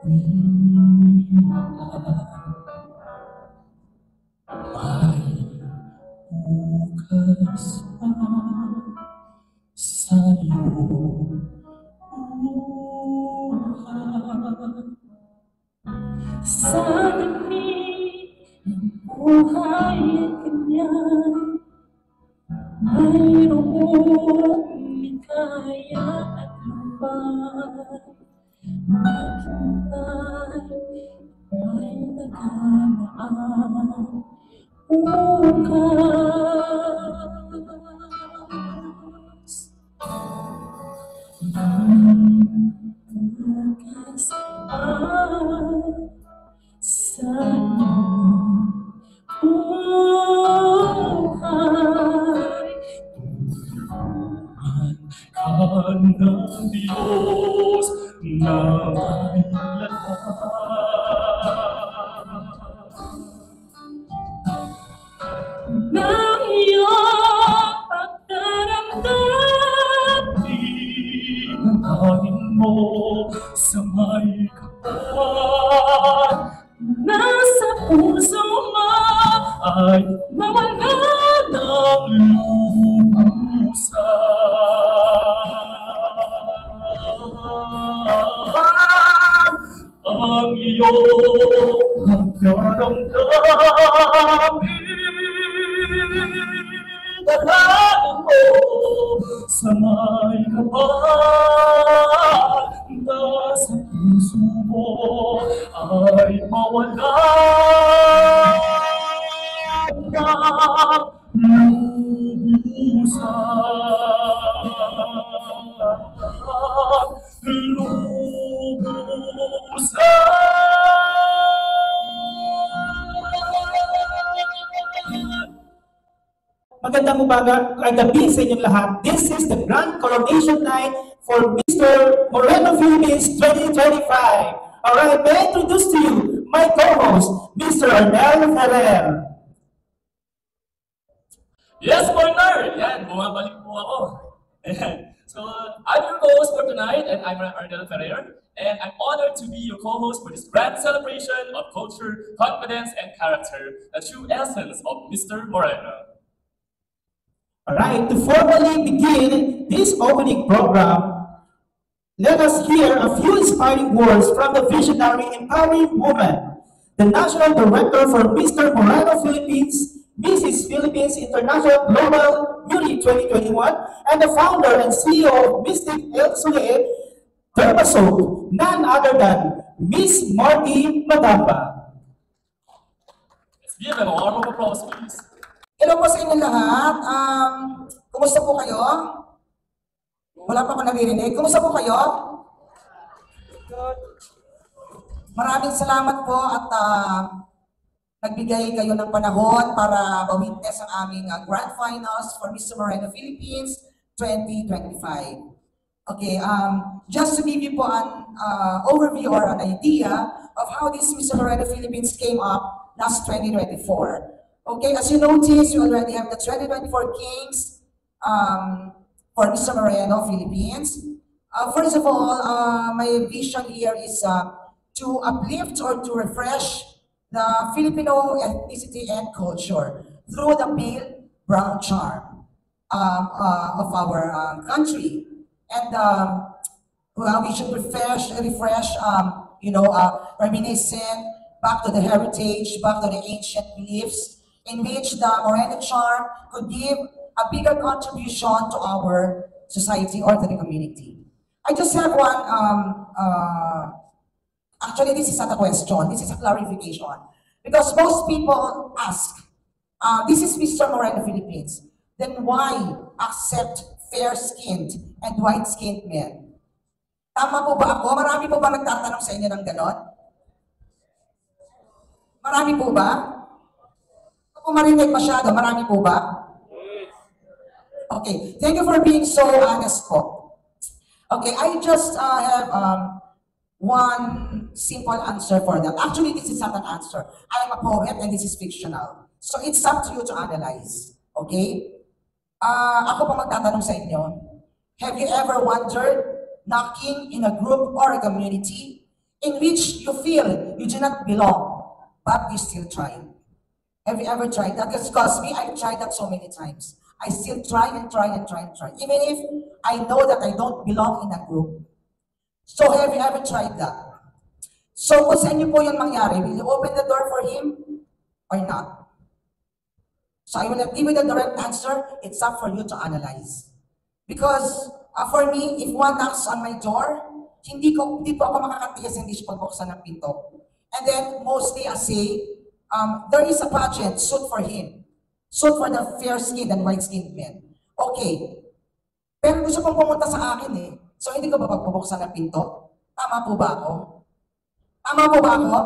May bukas pa sa iyong buhay. Sa lamig ng buhay ay ganyan, mayroong ligaya at lumbay. Maghintay ay nagalaan bukas. Bukas ay sa iyong buhay. Tulungan ka ng Diyos na may ng iyong pagdaramdam. Iunahin mo sa may kapal. Nasa puso mo ay mawala ng lubusan. Ang iyong nagdaramdamin, dalangin mo sa may kapal. Nasa puso mo ay mawala ng Magandang umaga ay gabi sa inyong lahat. This is the Grand Coronation Night for Mr. Moreno Philippines 2025. Alright, may I introduce to you my co-host, Mr. Arnel Ferrer. Yes, partner! Yan, bumabalik po ako. So, I'm your co-host for tonight, and I'm Arnel Ferrer, and I'm honored to be your co-host for this grand celebration of culture, confidence, and character, the true essence of Mr. Moreno. Alright, to formally begin this opening program, let us hear a few inspiring words from the visionary empowering woman, the National Director for Mr. Moreno Philippines, Mrs. Philippines International Global Beauty 2021, and the founder and CEO of Mystic El Sule Dermasoap, none other than Miss Marty Madamba. Let's give them a warm of applause, please. Hello po sa inyo lahat. Kumusta po kayo? Wala pa ako naririnig. Kumusta po kayo? Maraming salamat po at nagbigay kayo ng panahon para ma-witness ang aming Grand Finals for Mr. Moreno Philippines 2025. Okay, just to give you po an overview or an idea of how this Mr. Moreno Philippines came up last 2024. Okay, as you notice, you already have the 2024 Kings for Mr. Moreno Philippines. First of all, my vision here is to uplift or to refresh the Filipino ethnicity and culture through the pale brown charm of our country. And well, we should refresh, reminiscent back to the heritage, back to the ancient beliefs, in which the Moreno charm could give a bigger contribution to our society or to the community. I just have one, actually this is not a question, this is a clarification. Because most people ask, this is Mr. Moreno Philippines, then why accept fair-skinned and white-skinned men? Tama po ba ako? Marami po ba nagtatanong sa inyo ng ganon? Marami po ba? Kung marinig masyado, marami po ba? Okay, thank you for being so honest po. Okay, I just have one simple answer for that. Actually, this is not an answer. I am a poet and this is fictional. So it's up to you to analyze. Okay? Ako pa magtatanong sa inyo. Have you ever wondered, knocking in a group or a community, in which you feel you do not belong, but you still try. Have you ever tried that? Because me, I've tried that so many times. I still try and try and try and try, even if I know that I don't belong in a group. So have you ever tried that? So kung sa inyo po yun mangyari, will you open the door for him or not? So I will not give you the direct answer. It's up for you to analyze. Because for me, if one knocks on my door, hindi po ako makakatigas hindi siya pagbuksan ng pinto. And then mostly I say, there is a pageant, suit for him. Suit for the fair-skinned and white-skinned men. Okay. Pero gusto pong pumunta sa akin eh. So hindi ko ba pagbubuksan ng pinto? Tama po ba ako? Tama po ba ako?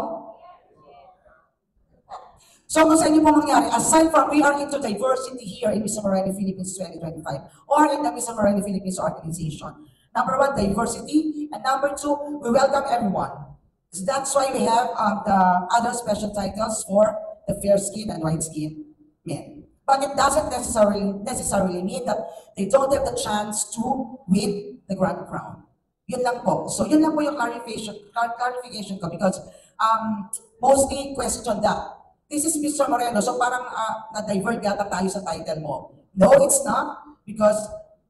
So kung sa inyo po mangyari, aside from we are into diversity here in Miss Moreno Philippines 2025 or in the Miss Moreno Philippines organization, number one, diversity, and number two, we welcome everyone. So that's why we have the other special titles for the fair-skinned and white-skinned men. But it doesn't necessarily mean that they don't have the chance to win the grand crown. Yun lang po. So yun lang po yung clarification ko because mostly question that. This is Mr. Moreno, so parang na-divert yata tayo sa title mo. No, it's not. Because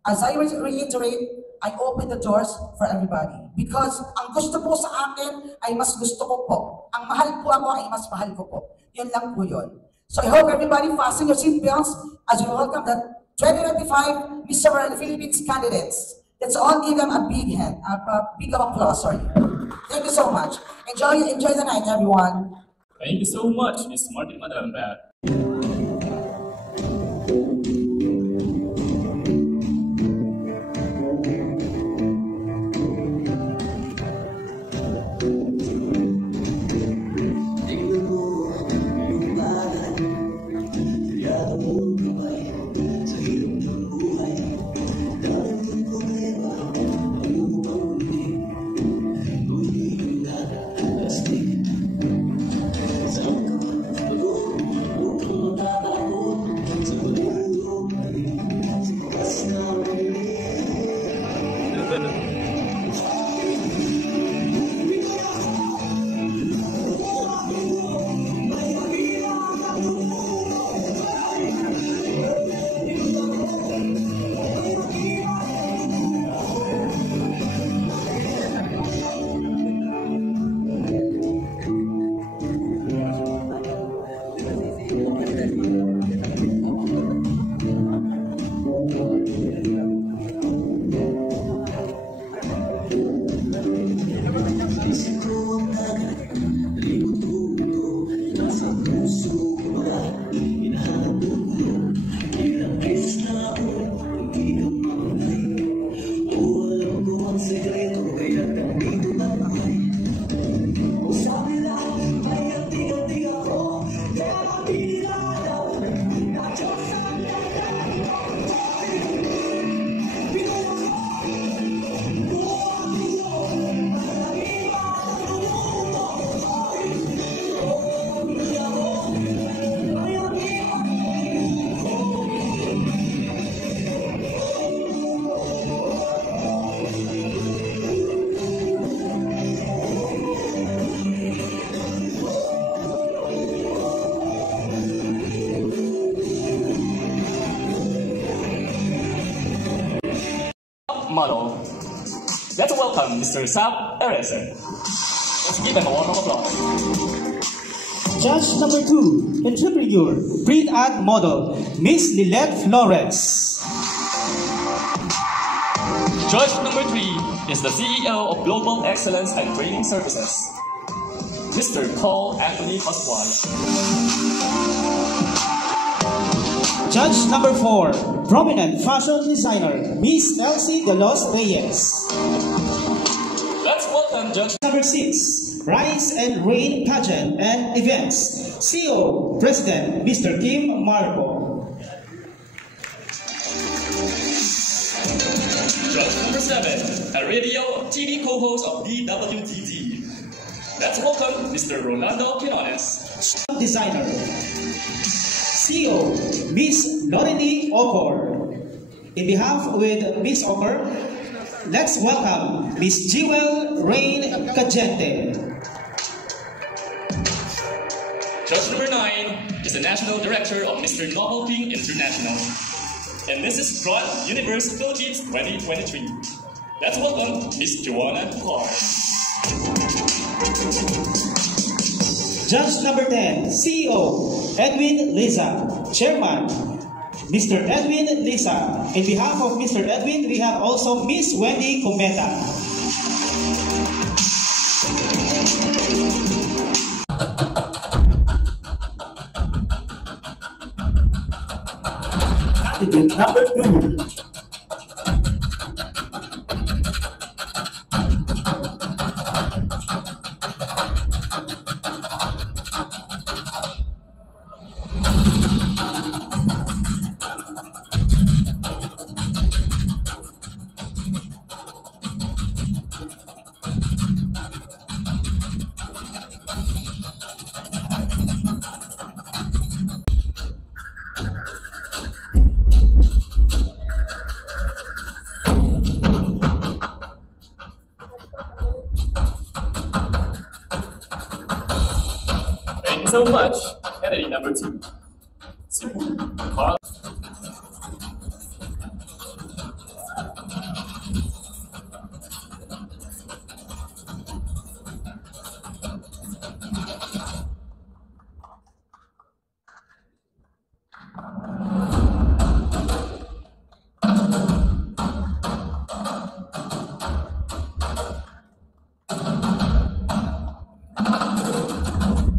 as I reiterate, I open the doors for everybody. Because ang gusto po sa akin ay mas gusto ko po. Ang mahal po ako ay mas mahal ko po. Yun lang po yun. So I hope everybody fasten your seatbelts as we welcome the 2025 Mr. Moreno Philippines candidates. Let's all give them a big hand, a big applause, sorry. Thank you so much. Enjoy the night, everyone. Thank you so much, Ms. Martin Madamba. Model. Let's welcome Mr. Sam Eresen. Let's give him a warm applause. Judge number 2, entrepreneur, print ad model, Miss Lilette Flores. Judge number 3 is the CEO of Global Excellence and Training Services, Mr. Paul Anthony Pascual. Judge number 4, prominent fashion designer, Miss Elsie De Los Reyes. Let's welcome Judge Number 6, Rise and Reign Pageant and Events, CEO, President, Mr. Kim Marco. Judge number 7, a radio TV co-host of DWTT. Let's welcome Mr. Rolando Quinones. Designer, CEO, Miss Lorelei Okor. In behalf with Miss Okor, Let's welcome Miss Jewel Rain Cagente. Judge number 9 is the National Director of Mr. Novelty International. And this is Broad Universe Philippines 2023. Let's welcome Miss Joanna Clark. Judge number 10, CEO Edwin Liza. Chairman, Mr. Edwin Liza. In behalf of Mr. Edwin, we have also Miss Wendy Cometa. Candidate number 2. Thank you so much. Candidate number 2. Cebu, Carl.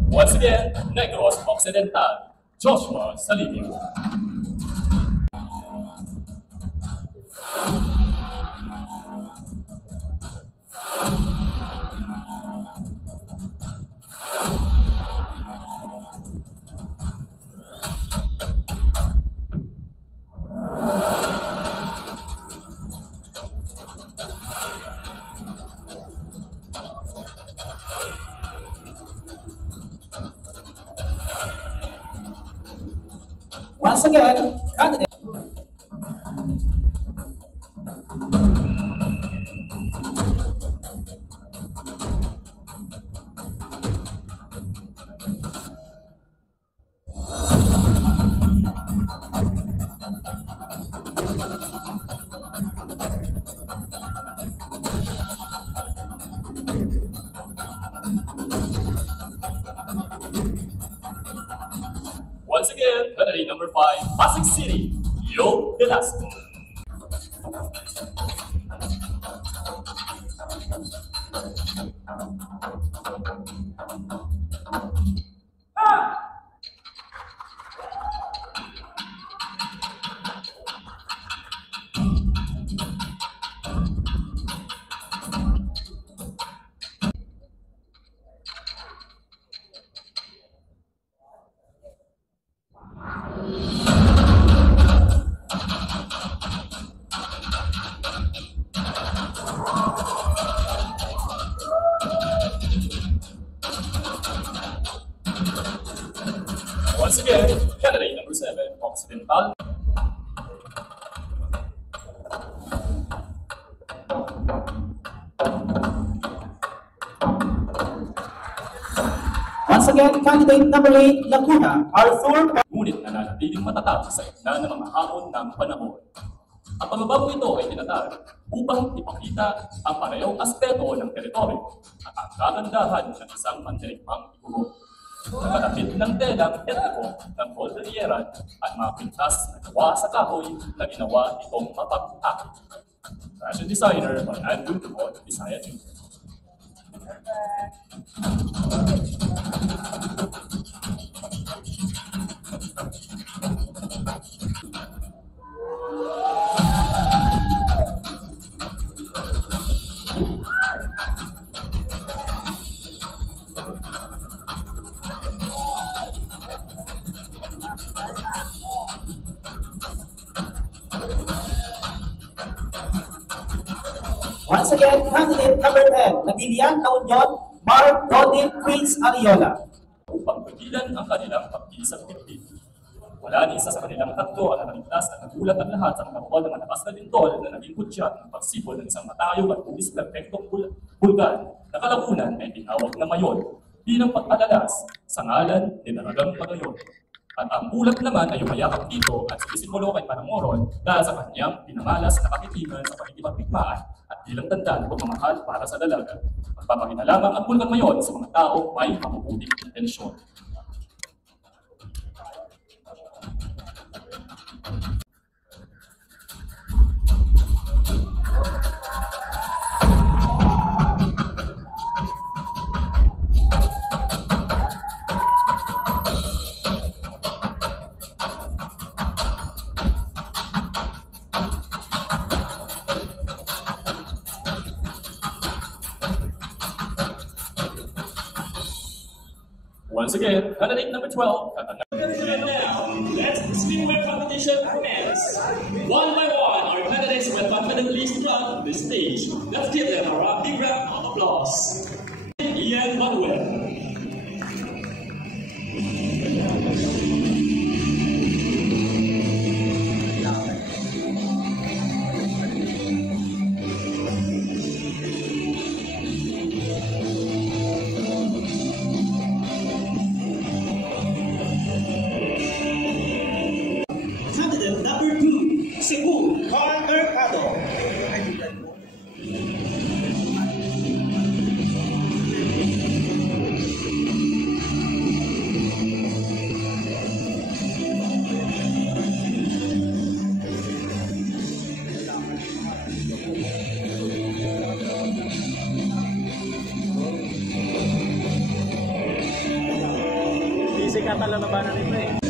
Once again, Negros Occidental, Joshua Salibio. Once again, candidate. Once again, candidate number 5, Pasig City, Yo Velasco. Once again, candidate number 7, Occidental. Once again, candidate number 8, Laguna, Arthur. Ngunit nananatiling matatag sa gitna ng mga hamon ng panahon. Ang pagbabago ito ay tinatag upang ipakita ang parehong aspeto ng teritoryo at ang kagandahan ng isang mandirigmang iguro. Nakatakit ng telang etniko ng Cordilleran at mga pintas na gawa sa kahoy na ginawa itong mapag-akit. Fashion designer by Andrew Dumont, Bisaya Jr. Once again, candidate number 10, Nabilian na Union, Mark Rodin Prince Ariola. Upang pigilan ang kanilang pagkisaktipid. Wala ni isa sa kanilang tatlo ang naligtas at nagulat ang lahat sa pagkakawal ng malakas na lindol na naging kutsya ng pagsipol ng isang matayo at buwis perpektong bulkan na kalabunan ay tinawag na Mayon bilang pag-adalas sa ngalan ni Daragang Pagayon. At ang ulat naman ay umayakap dito at sinisimbolo kay Parangoron dahil sa kanyang pinamalas na pakitigan sa pakikipagpigmaan at bilang tanda ng pagmamahal para sa dalaga. Magpapakita lamang ang bulkan Mayon sa mga tao may mabubuting intensyon. Once again, candidate number 12. And now, let's speedway competition commence. One by one, our candidates will confidently start the stage. Let's give them a big round of applause. Ian Manuel. Cebu, Carl Mercado. Easy ka tala na ba na rin eh?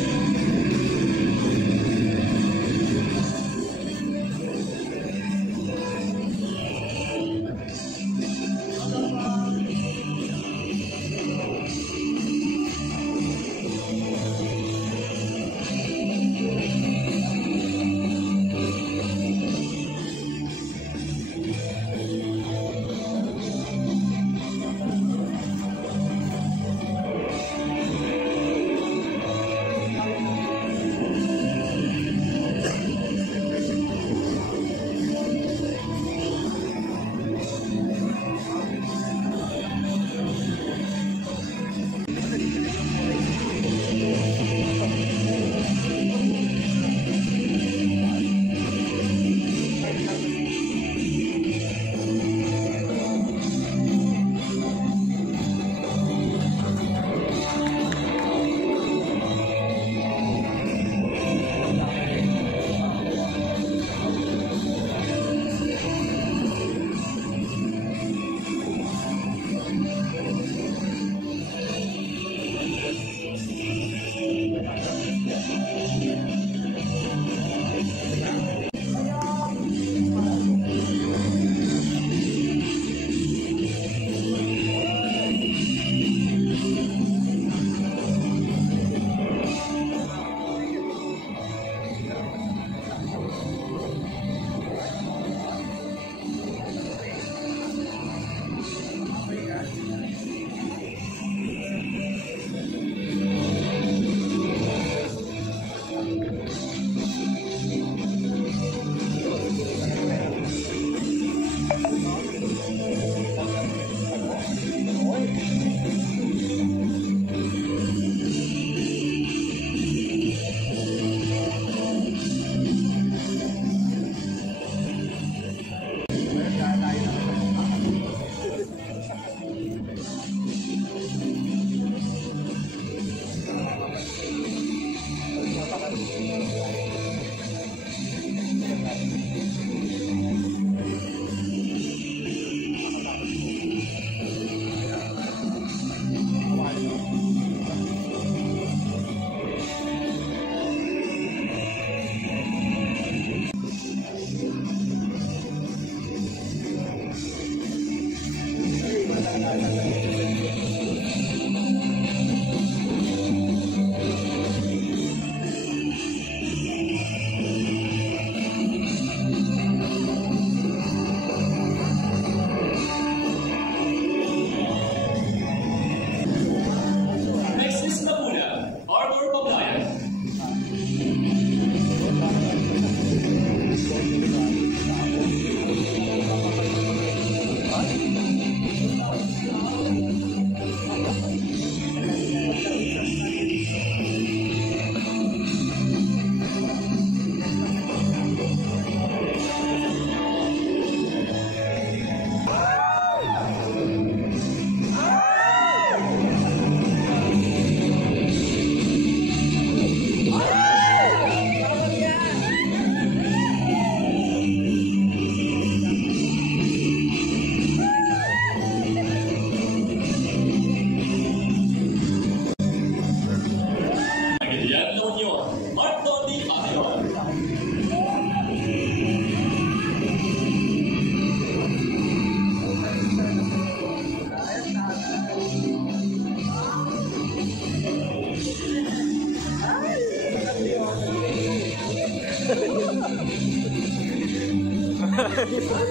Di ba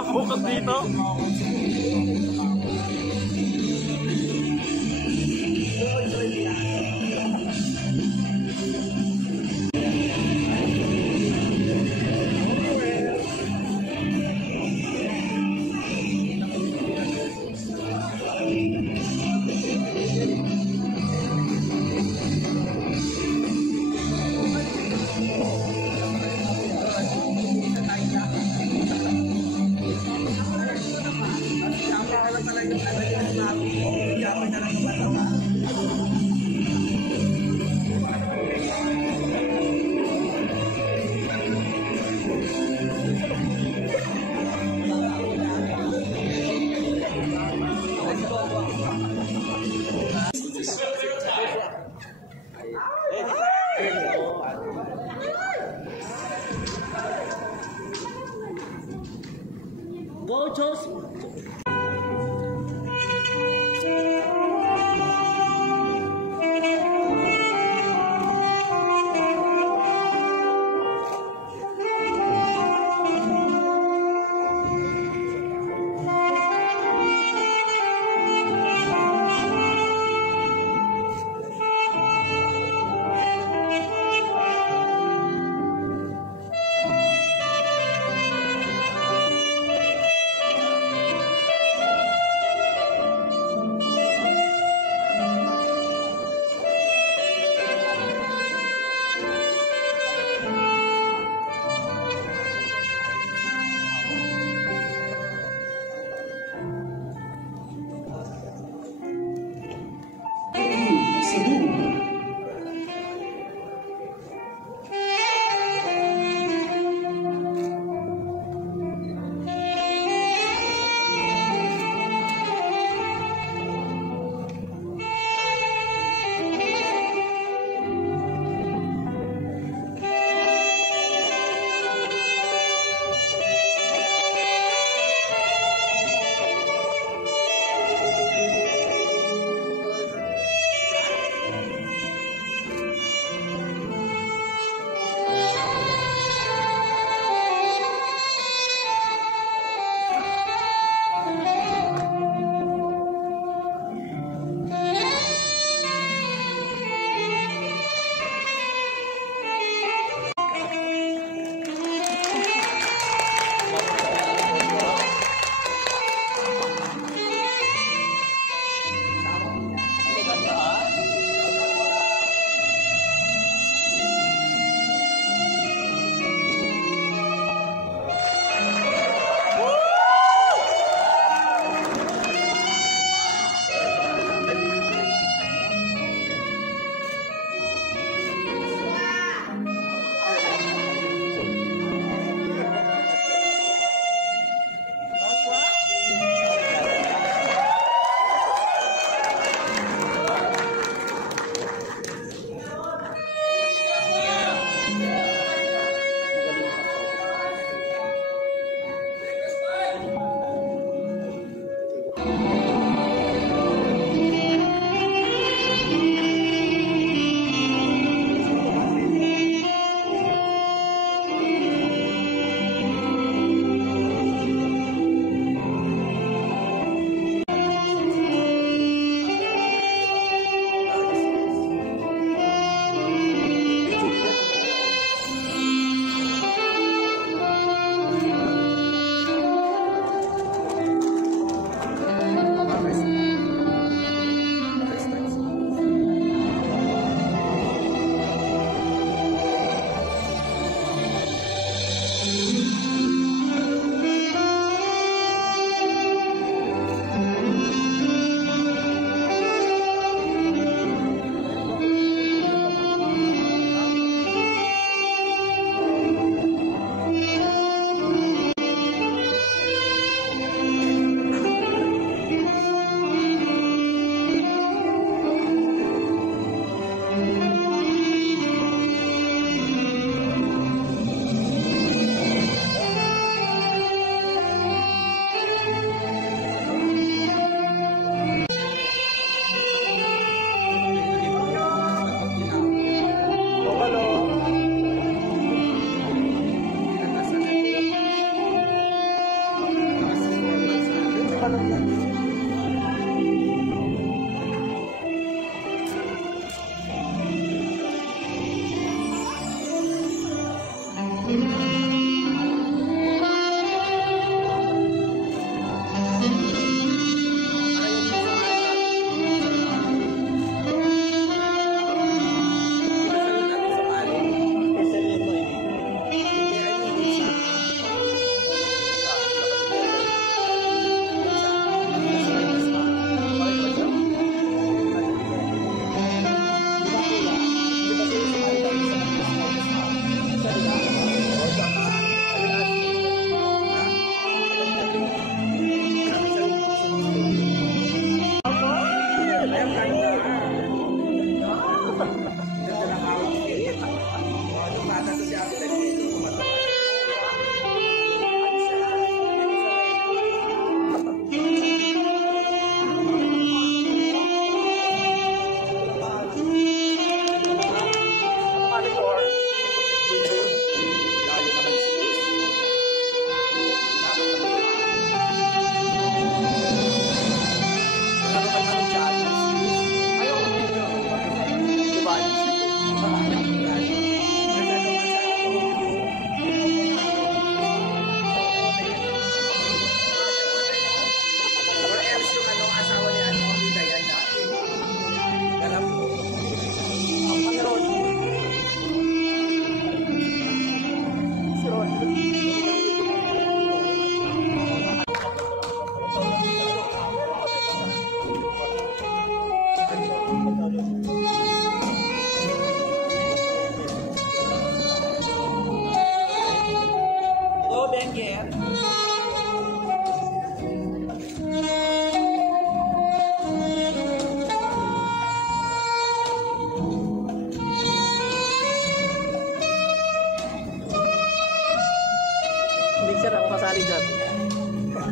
makabukas dito? Go, Chos!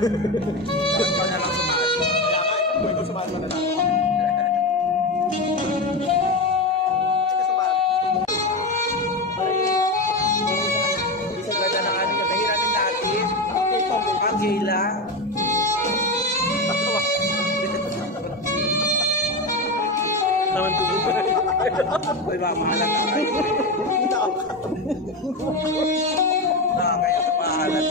Ikaw na lang sumali. Ikaw sumali mo na lang. Isang ganda ng ating kahiramin natin. Ang Kayla. Naman tubuhan. Uy, baka mahalat na kayo. Nakakaya sa mahalat.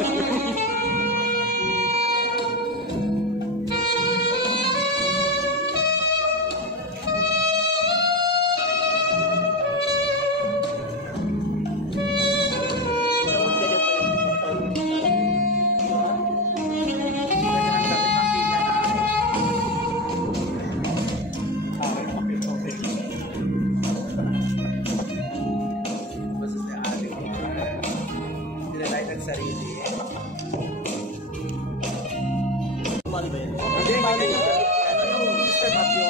Sarili. Mali ba yan? Hindi, mali yung Mr. Matthew.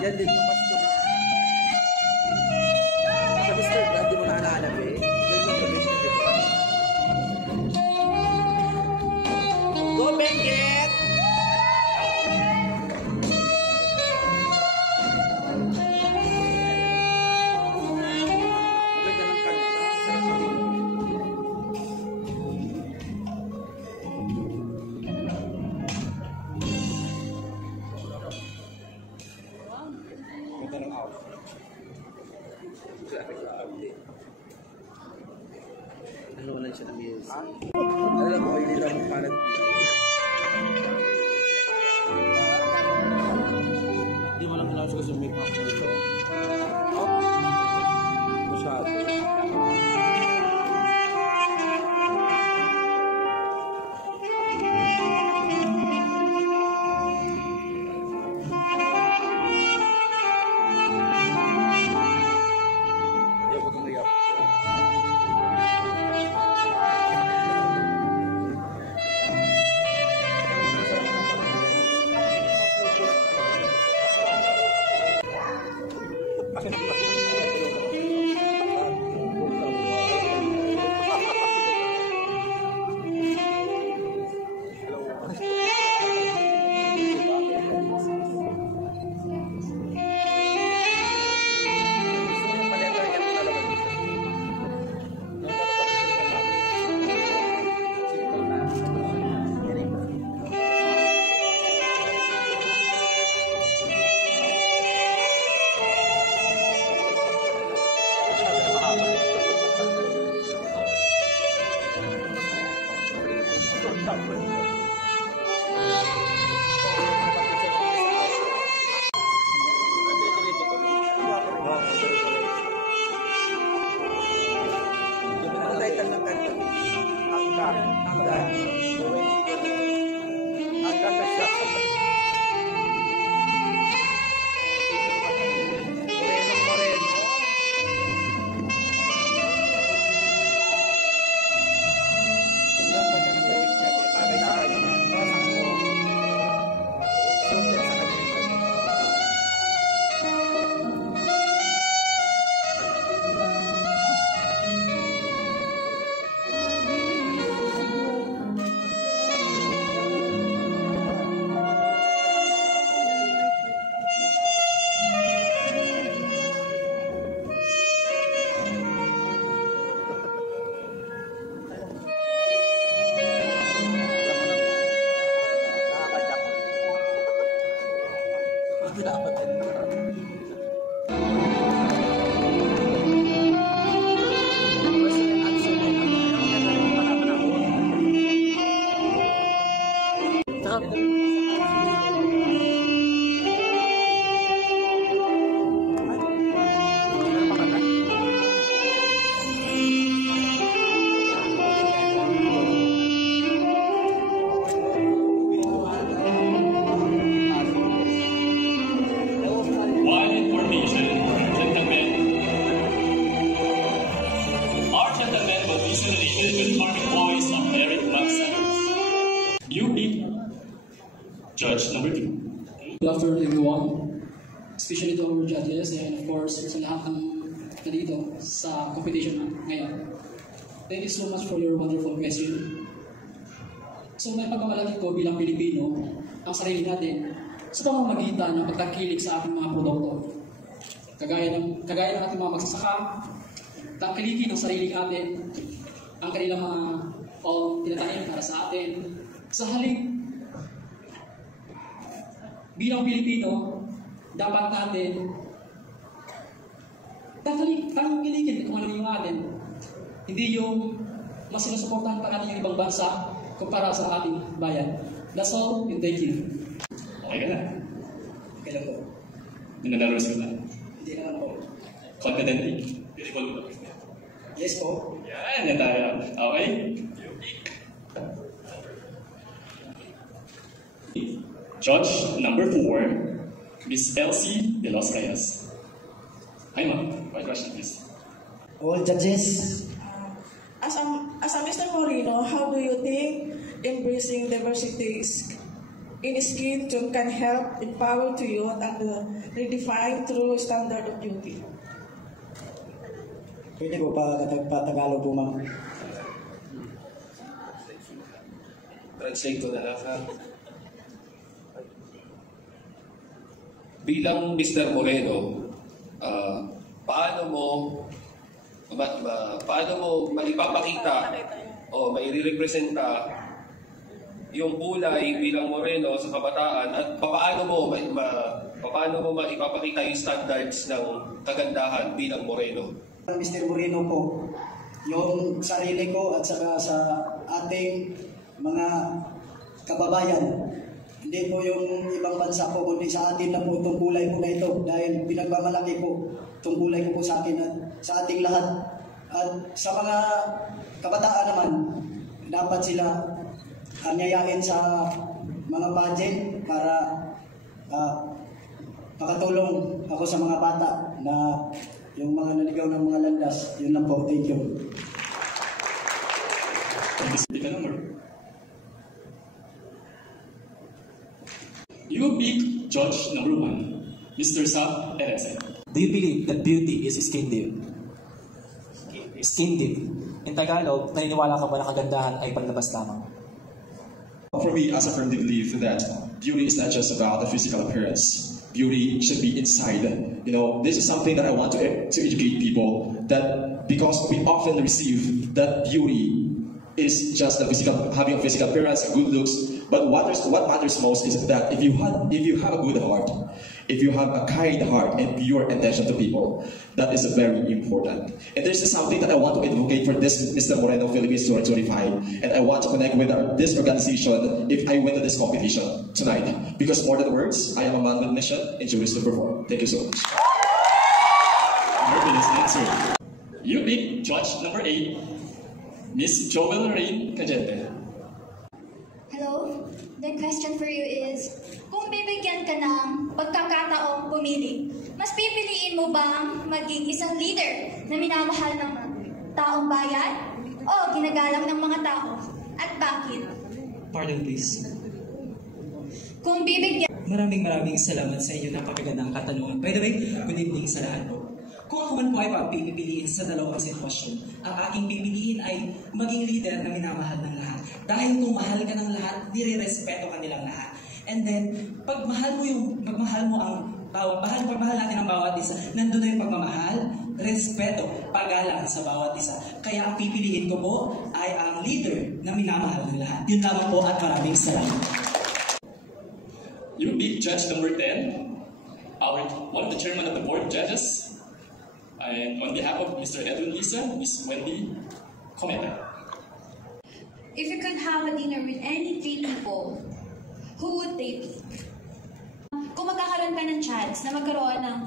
Yan din yung pastor. Sa Mr. Brad, di mo na naalala eh. Yan yung commission din. Go, Benguet! Ano lang siya ng music. Alam mo, hindi lang parang hindi mo lang kailangan siya kasi make up nito. Masyado. Judge number 2. Good afternoon, everyone. Especially to our judges and of course sa lahat ng nandito sa competition ngayon. Thank you so much for your wonderful question. So may pagmamalaki ko bilang Pilipino ang sarili natin sa pamamagitan ng pagtangkilik sa ating mga produkto. Kagaya ng ating mga magsasaka, tangkilikin ang sarili natin, ang kanilang mga tinatanim para sa atin. Sa halip, bilang Pilipino, dapat natin tangkilikin kung ano yung atin. Hindi yung mas sinusuportahan pa natin yung ibang bansa kumpara sa ating bayan. That's all, and thank you. Okay ka na? Okay lang po. Nananaros ka na? Hindi naman po. Confidently? Beautiful mo. Yes po. Yan tayo. Okay? Judge number 4, Miss Elsie De Los Reyes. Hi ma'am, my question please. All judges, As a Mr. Moreno, how do you think embracing diversity in skin tone can help empower to youth and redefine true standard of beauty? pwede ko pa Tagalog po, ma'am. Translate ko na lang ha. Bilang Mr. Moreno, paano mo maipapakita o maire-representa yung kulay bilang Moreno sa kabataan at paano mo maipapakita yung standards ng kagandahan bilang Moreno? Mr. Moreno po, yung sarili ko at saka sa ating mga kababayan, hindi po yung ibang bansa po, kundi sa atin na po itong kulay po na ito dahil pinagmamalaki po itong kulay ko po sa akin at sa ating lahat. At sa mga kabataan naman, dapat sila anyayain sa mga budget para makatulong ako sa mga bata na yung mga naligaw ng mga landas. Yun lang po. Thank you. You pick judge number 1, Mr. Sab Erese. Do you believe that beauty is skin deep? Skin deep. In Tagalog, naniniwala ka ba na kagandahan ay panlabas lamang? For me, as I firmly believe that beauty is not just about the physical appearance. Beauty should be inside. You know, this is something that I want to educate people, that because we often receive that beauty is just having a physical appearance, good looks, but what matters most is that if you have a good heart, if you have a kind heart and pure intention to people, that is very important. And this is something that I want to advocate for this Mr. Moreno Philippines 2025, and I want to connect with this organization if I win this competition tonight. Because more than words, I am a man with mission and choose to perform. Thank you so much. You pick judge number 8, Miss Joel Rain Cajete. Hello, the question for you is, kung bibigyan ka ng pagkakataong pumili, mas pipiliin mo bang maging isang leader na minamahal ng taong bayan o ginagalang ng mga tao? At bakit? Pardon please. Kung bibigyan... Maraming salamat sa inyo. Napakagandang katanungan. By the way, good evening sa lahat po. Kung ako man po ay pipiliin sa dalawang sitwasyon, ang aking pipiliin ay maging leader na minamahal ng lahat. Dahil kung mahal ka ng lahat, nire-respeto ka nilang lahat. And then, pagmahal natin ang bawat isa, nandun na yung pagmamahal, respeto, paggalang sa bawat isa. Kaya ang pipiliin ko po ay ang leader na minamahal ng lahat. Yun lamang po at maraming salamat. You pick judge number 10, one of the chairman of the board judges. And on behalf of Mr. Edwin Lisa, Ms. Wendy Cometa. If you could have a dinner with any 3 people, who would they be? Kung magkakaroon ka ng chance na magkaroon ng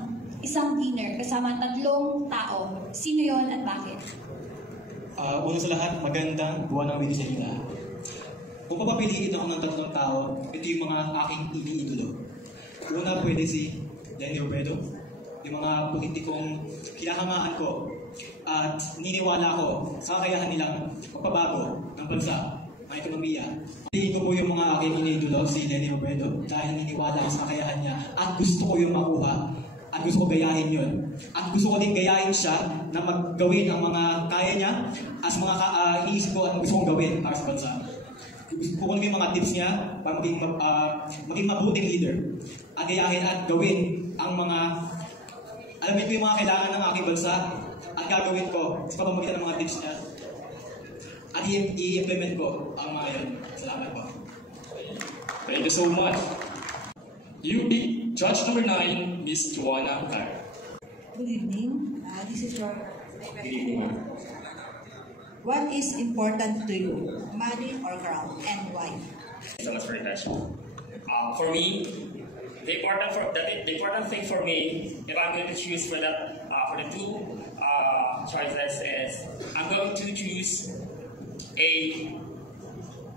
isang dinner kasama 3 tao, sino yon at bakit? Una sa lahat, magandang buwan ng Winnie. Kung papapiliin ako ng 3 tao, ito yung mga aking iniidolo. Una, pwede si Lenny Robredo, yung mga politikong hinahamaan ko at niniwala ko sa kakayahan nilang magpabago ng bansa, ng ekonomiya. Tingin ko po yung mga aking iniidolo, si Lenny Robredo, dahil niniwala ko sa kakayahan niya at gusto ko yung makuha at gusto ko gayahin yun. At gusto ko din gayahin siya na maggawin ang mga kaya niya as mga iniisip ko at gusto kong gawin para sa bansa. kukunin ko yung mga tips niya para maging mabuting leader. Agayahin at gawin ang mga, alamin ko yung mga kailangan ng aking bansa at gagawin ko sa pamamagitan ng mga tips niya. At i-implement ko ang mga yun. Salamat po. Thank you so much. UP Judge number 9, Miss Joanna Car. Good evening. This is your Good evening, ma'am. What is important to you, money or crown, and why? Thank you so much for the question. For me, the important thing for me, if I'm going to choose for the two choices, is I'm going to choose a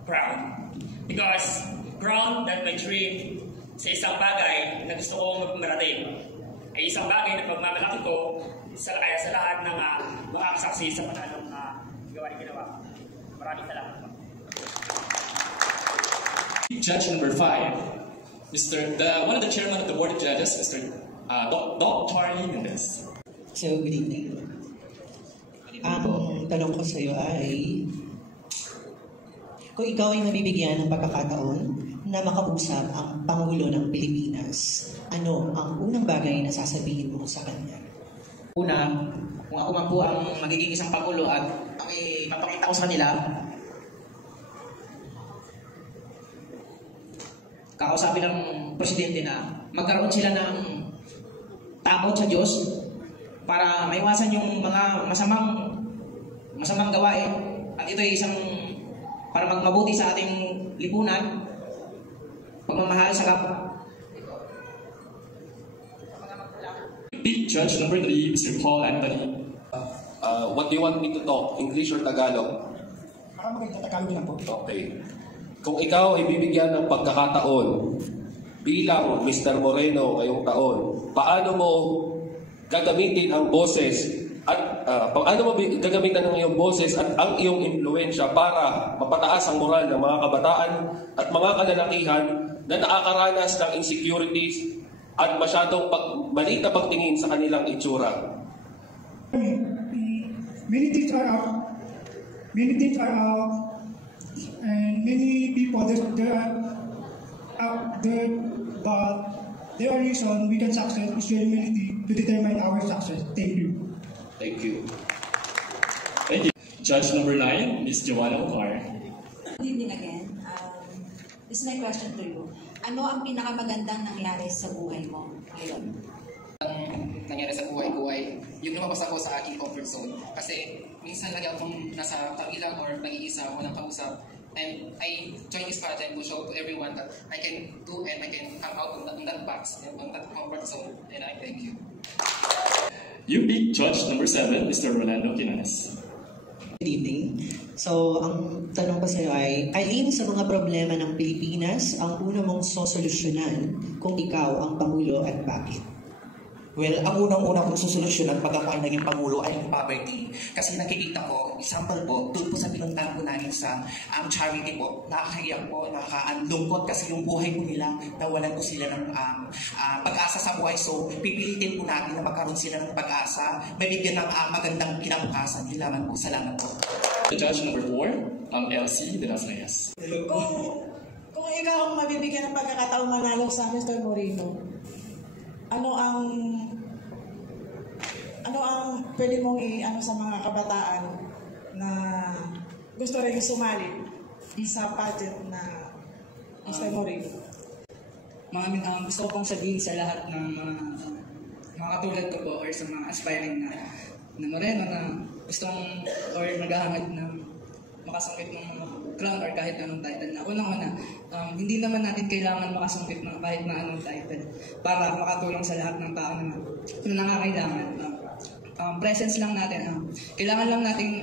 crown, because crown that my dream sa isang bagay na gusto kong marating ay isang bagay na pagmamalaki ko sa lahat ng makakasaksi sa panalong gawa ni ginawa. Maraming salamat po. Judge number 5, one of the chairman of the board of judges, Mr. Dr. Mendez. So, good evening. Ang tanong ko sa iyo ay, kung ikaw ay mabibigyan ng pagkakataon na makausap ang Pangulo ng Pilipinas, ano ang unang bagay na sasabihin mo sa kanya? Una, kung ako man po ang magiging isang Pangulo at ang ipapakita ko sa kanila, kakausapin ng Presidente na magkaroon sila ng takot sa Diyos para maiwasan yung mga masamang gawain. At ito ay isang para magmabuti sa ating lipunan, pagmamahal sa kapwa. Judge number 3, Mr. Paul Anthony. What do you want me to talk? English or Tagalog? Maganda Tagalog lang po. Okay. Kung ikaw ay bibigyan ng pagkakataon bilang Mr. Moreno ngayong taon, paano mo gagamitin ang boses at paano mo gagamitan ang iyong boses at ang iyong impluwensya para mapataas ang moral ng mga kabataan at mga kalalakihan na nakakaranas ng insecurities at masyadong maliit na pagtingin sa kanilang itsura? Many things are out, and many people they are out there, but their reason we can success is humility to determine our success. Thank you. Thank you. Thank you. Judge number 9, Ms. Joanna Car. Good evening again. This is my question to you. Ano ang pinakamagandang nangyari sa buhay mo ngayon? Ang nangyari sa buhay ko ay yung lumabas ako sa aking comfort zone. Kasi minsan lagi akong nasa kabilang or nag-iisa ako ng kausap. And I join this pageant to show to everyone that I can do and I can come out on that box, on that comfort zone. And I thank you. UP Judge number 7, Mr. Rolando Quinones. Good evening. So, ang tanong ko sa iyo ay, alin sa mga problema ng Pilipinas ang una mong sosolusyonan kung ikaw ang Pangulo at bakit? Well, ang unang-una kong susolusyonan pag ako ay naging Pangulo ay yung poverty. Kasi nakikita ko, example po, doon po sa pinuntahan po namin sa charity po, nakakahiyak po, nakakaanlungkot kasi yung buhay po nila, nawalan po sila ng pag-asa sa buhay. So, pipilitin po natin na magkaroon sila ng pag-asa, mabigyan ng magandang kinabukasan. Hilaman po. Salamat po. Judge number 4, LC de las Reyes. Kung ikaw ang mabibigyan ng pagkakataong manalo sa Mr. Moreno, ano ang pwede mong sa mga kabataan na gusto rin sumali sa pageant na Mr. Moreno? Gusto ko pong sabihin sa lahat ng mga katulad ko po or sa mga aspiring na Moreno na gustong or naghahangad ng makasungkit ng crown or kahit anong title. Na unang-una, hindi naman natin kailangan makasungkit ng kahit na anong title para makatulong sa lahat ng tao na nangangailangan. Presence lang natin. Kailangan lang natin,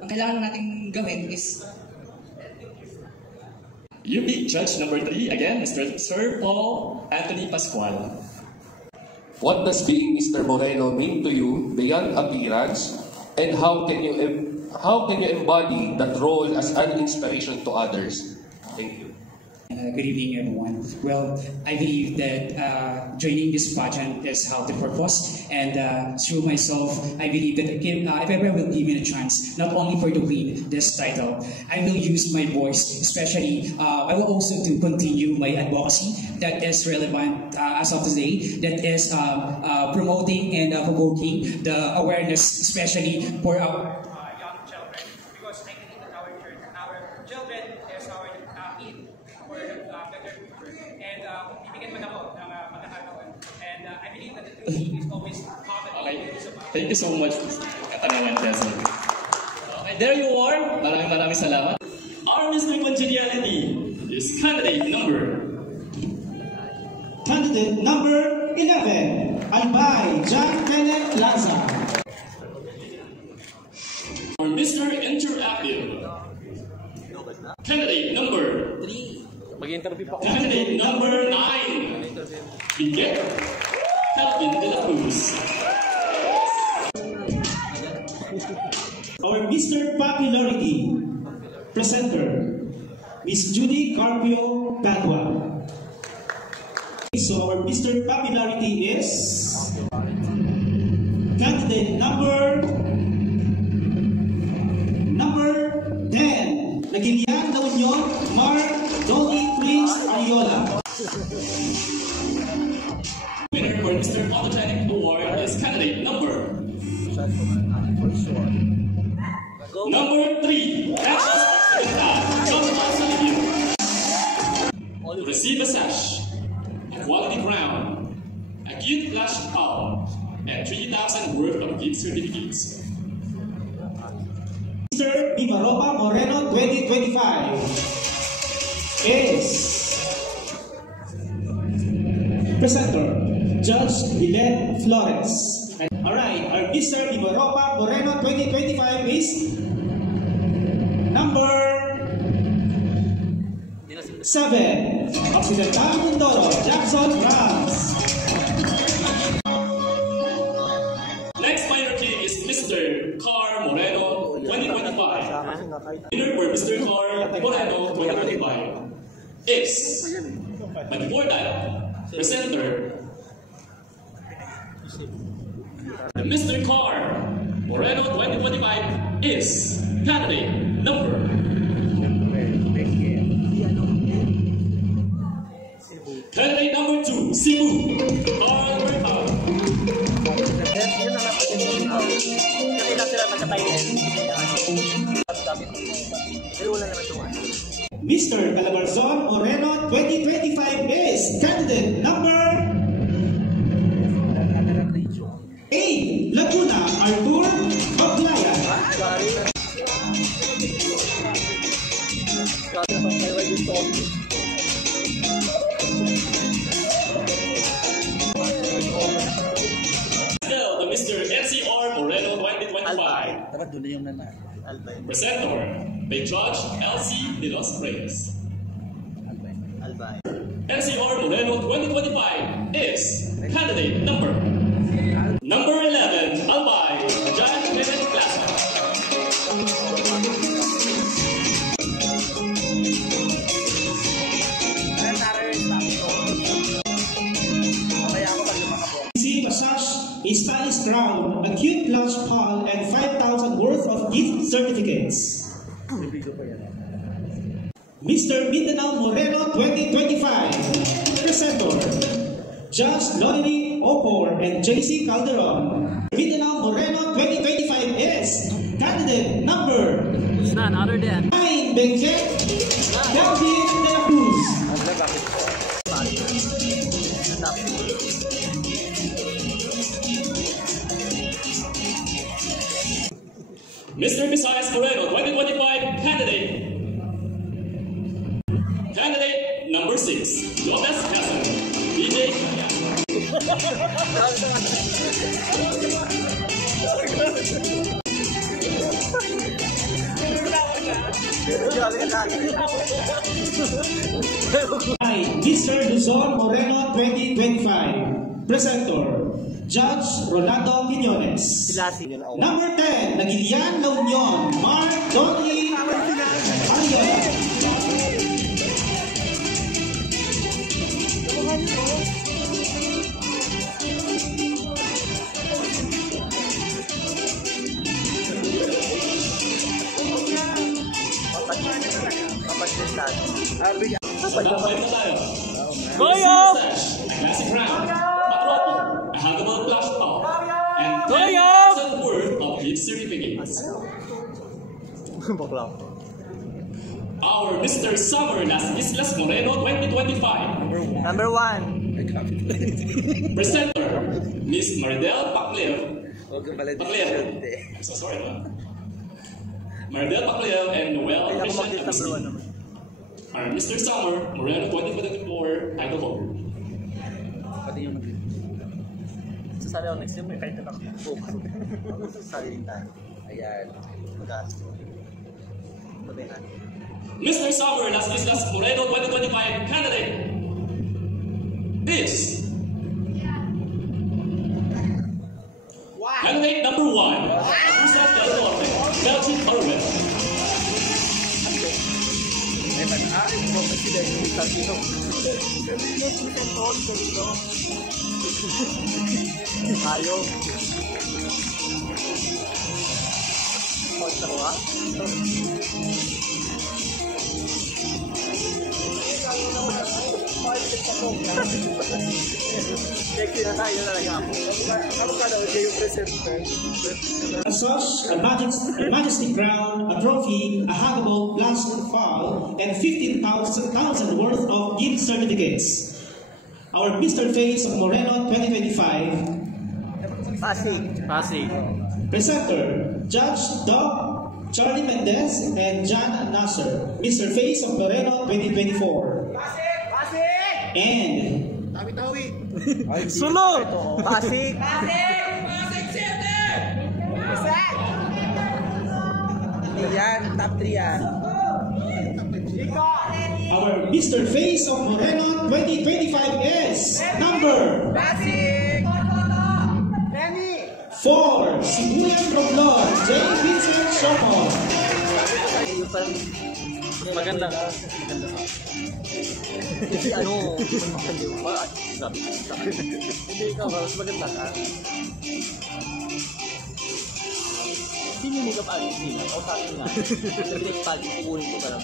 ang kailangan natin gawin is UP Judge number 3, again, Sir Paul Anthony Pascual. What does being Mr. Moreno mean to you beyond appearance, and how can you embody that role as an inspiration to others? Thank you. Good evening, everyone. Well, I believe that joining this pageant is how the purpose, and through myself, I believe that if ever will give me a chance, not only for to win this title, I will use my voice, especially I will also to continue my advocacy that is relevant as of today, that is promoting and provoking the awareness, especially for our young children, because I believe that our children is our in for better future. And bibigyan mo na po ng pagkakataon. And I believe that the duty is always poverty. Thank you so much, Katanungan Quezon. Okay, there you are. Maraming salamat. Our Mr. Congeniality is candidate number 11, Albay John Kenneth Lanza. For Mr. Interactive, candidate number 3. Candidate number 9. Miguel Calvin de la Cruz. Our Mr. Popularity presenter, Miss Judy Carpio Padua. So our Mr. Popularity is candidate number 10, Nagilian na Union, Mark Donnie Prince Ariola. Winner for Mr. Photogenic Award is candidate number 3, Precious Jonathan Salivio. To receive a sash, a quality crown, a cute flash towel, and 3,000 worth of gift certificates. Mr. Bimaropa Moreno 2025 is presenter, Judge Bilet Flores. Alright, our Mr. Bimaropa Moreno 2025 is number 7, Occidental Mindoro, Jackson Rams. Next minor king is Mr. Car Moreno 2025. Winner for Mr. Car Moreno 2025 is, but before that, presenter, Mr. Car Moreno 2025 is candidate number 2, Cebu, Carl Mercado. Mr. Calabarzon Moreno 2025 is candidate number 8, Laguna Arthur Maglayan. Still, the Mr. NCR Moreno 2025. Presenter by Judge LC De Los Reyes. NCR Moreno 2025 is candidate number 11, Albay John Kenneth Plaza. Spanish crown, a cute lunch pal, and 5,000 worth of gift certificates. Mr. Mindanao Moreno 2025, presenter, Judge Loyri Opor and JC Calderon. Mindanao Moreno 2025 is candidate number 9, Benjet Calvin de la Cruz. Mr. Visayas Moreno 2025 candidate number 6, Lopez Castle, DJ Mr. Luzon Moreno 2025, presenter, Judge Rolando Quiñones. Number 10, Nagilian La Union, Mark Donnie Ariola. Our Mr. Summer Las Islas Moreno 2025. Number 1. Presenter, Miss Maridel Pacleo. I'm so sorry, man. Maridel Pacleo and Noel Christian Agustin. Our Mr. Summer Moreno 2024 title holder. Sasali ako next year, may kahit na sasali din tayo. Ayan. Mr. Summer Las Islas Moreno 2025 candidate is candidate number 1, Rosa Del Norte, Belgian Parliament. Ayaw. As such, a majestic crown, a trophy, a huggable last file, and 15,000 worth of gift certificates. Our Mr. Face of Moreno 2025. Pasig. Presenter, Judge Doc Charlie Mendez and John Nasser. Mr. Face of Moreno 2024. And Sunod! Pasig! Yan, top 3 yan. our Mr. Face of Moreno 2025 is number 4, Sibuyan Romblon, J. Vincent Shopon. Maganda ka. Hindi ikaw, mas maganda ka. Sino yung makeup artist nila? O sa akin nga. Direct pali, kukunin ko ka lang.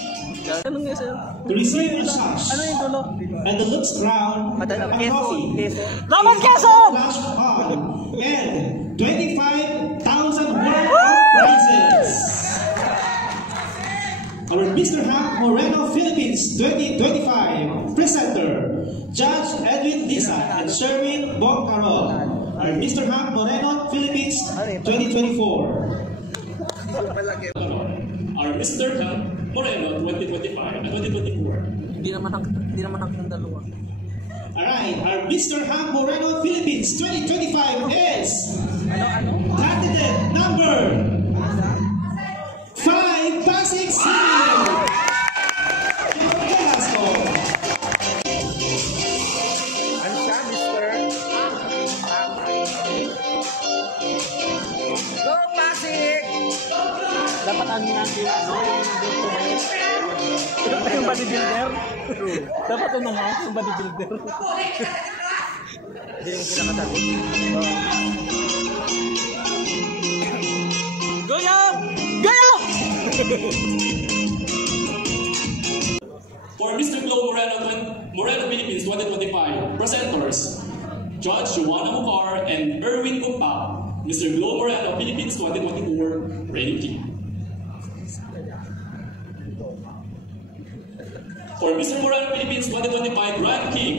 Anong nga sa'yo? To receive your sash. Ano yung dulo? And the looks crown, a coffee. Laman Quezon! Flash card. And 25,000 worth of prizes. Our Mr. Hank Moreno Philippines 2025 presenter, Judge Edwin Lisa and Sherwin Bongcarol. Our Mr. Hank Moreno Philippines 2024. Our Mr. Hank Moreno 2025 and 2024. Hindi naman ang dalawa. Alright, our Mr. Hank Moreno Philippines 2025 is candidate number 5, Pasig City. Ano siya, Mr.? Go, Pasig! Dapat ang natin, yung bodybuilder? True. Dapat ito nga, yung bodybuilder. Hindi naman sila katabi. Goyo! Goyo! For Mr. Globe Moreno Philippines 2025 presenters, Judge Joanna Mucar and Erwin Kumpao. Mr. Globe Moreno Philippines 2024 Radio Team. For Mr. Moreno Philippines 2025 Grand King,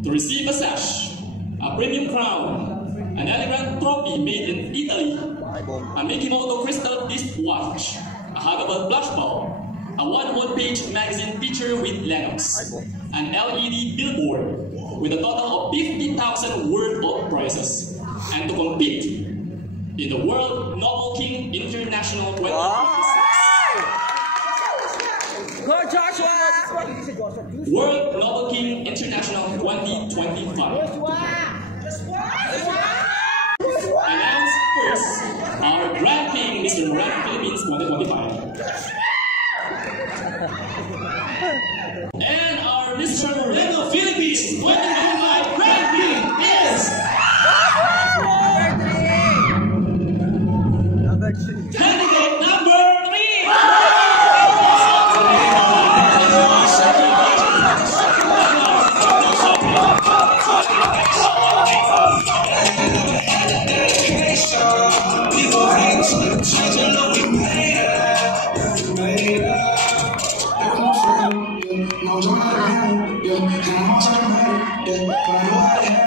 to receive a sash, a premium crown, an elegant trophy made in Italy, a Mikimoto crystal disc watch, a huggable flash ball, a 1-page magazine feature with Lennox, an LED billboard with a total of 50,000 worth of prizes, and to compete in the World Novel King International 2026. Go Joshua! World Novel King International 2025. Announce first our Grand King, Mr. Moreno Philippines 2025. And our Mr. Moreno Philippines 2025 Grand King is candidate number 3.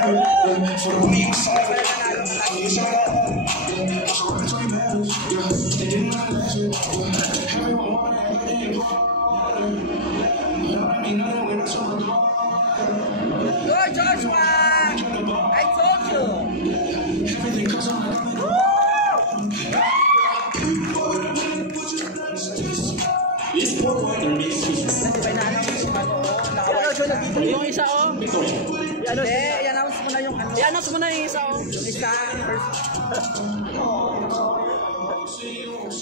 Good, Joshua! I told you! This fourth quarter makes Yung isa oh. I-announce mo na yung ano. I-announce mo na yung isa oh. Yung isa.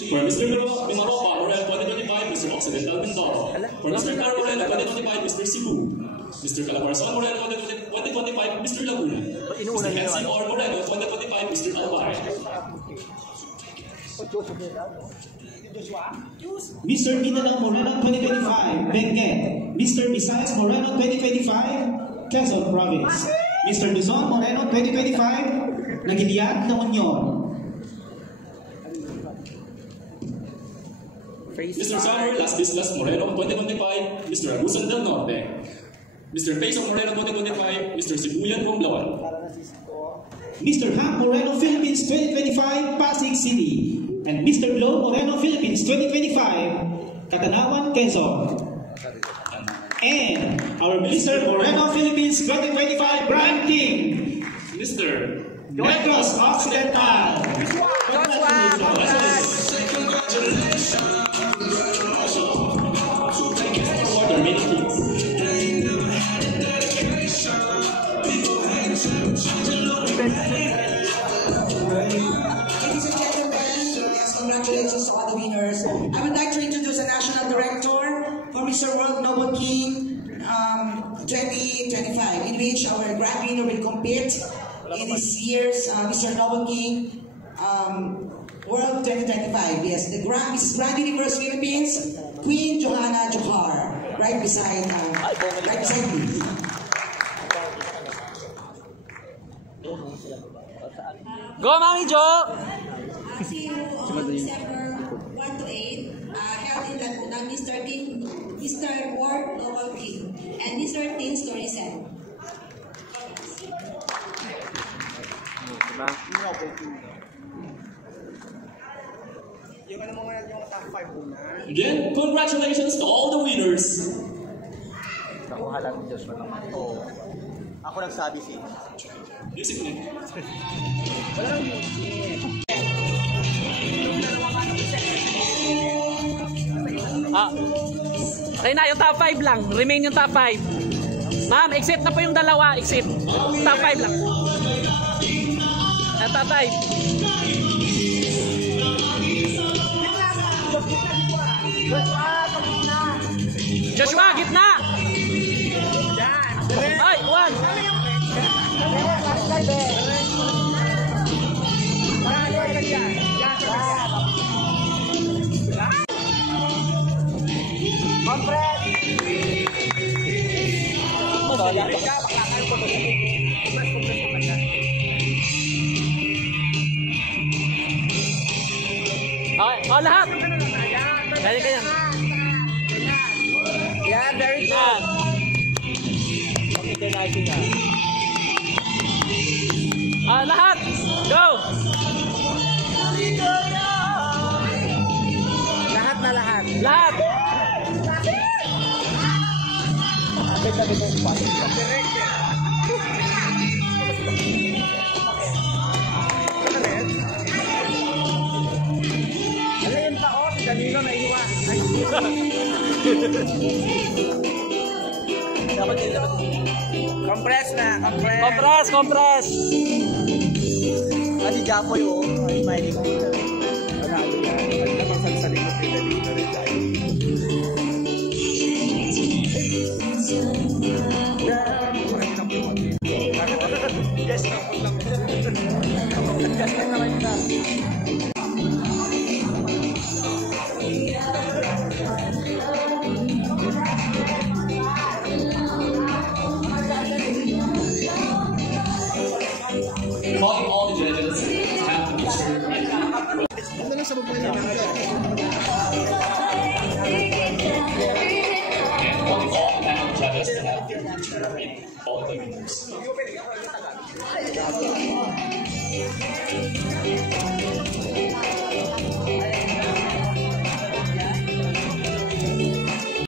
For Mr. Minoropa, Morel 2025, Mr. Occidental Mindoro. For Mr. Carmorel 2025, Mr. Cebu. Mr. Calabarzon Morel 2025, Mr. Laguna. Mr. Hensi Or Morel 2025, Mr. Albay. Mr. Minalang Moreno 2025, Benguet. Mr. Visayas Moreno 2025, Quezon Province. Mr. Luzon Moreno 2025, Nagiliad na Union. Mr. Samuel Las Islas Moreno 2025, Mr. Agusan del Norte. Mr. Faison Moreno 2025, Mr. Sibuyan Pomblon. Mr. Hank Moreno Philippines 2025, Pasig City. And Mr. Blow Moreno Philippines 2025, Katanawan, Quezon. And our Mr. Moreno Philippines 2025, Brian King. Mr. Negros Occidental. Congratulations to all the winners. I would like to introduce the National Director for Mr. World Noble King 2025, in which our grand winner will compete in this year's Mr. Noble King World 2025. Yes, the Mrs. Grand Universe Philippines, Queen Johanna Johar, right beside me. Go, Mami Jo! December 1 to 8, held in Laguna, Mr. World Global King, and Mr. Teen Story Center. Again, congratulations to all the winners. Nakuha lang ni Joshua naman. Oo. Ako nagsabi si Music niya. Okay na, yung top 5 lang. Remain yung top 5. Ma'am, exit na po yung dalawa. Exit. Top 5 lang. Top 5. Joshua, gitna! Ay, 1. Oh, lahat! Ganyan. Yeah, very good. Lahat! Go! Lahat na lahat. Lahat! Ano yung tao? Kanino na iwan? Compress na, compress. Compress. Adi Japoy oh. Ay, may ko. Ano yan? Ano naman salsalin ko dito rin tayo. Yes, lang. Yes lang naman na.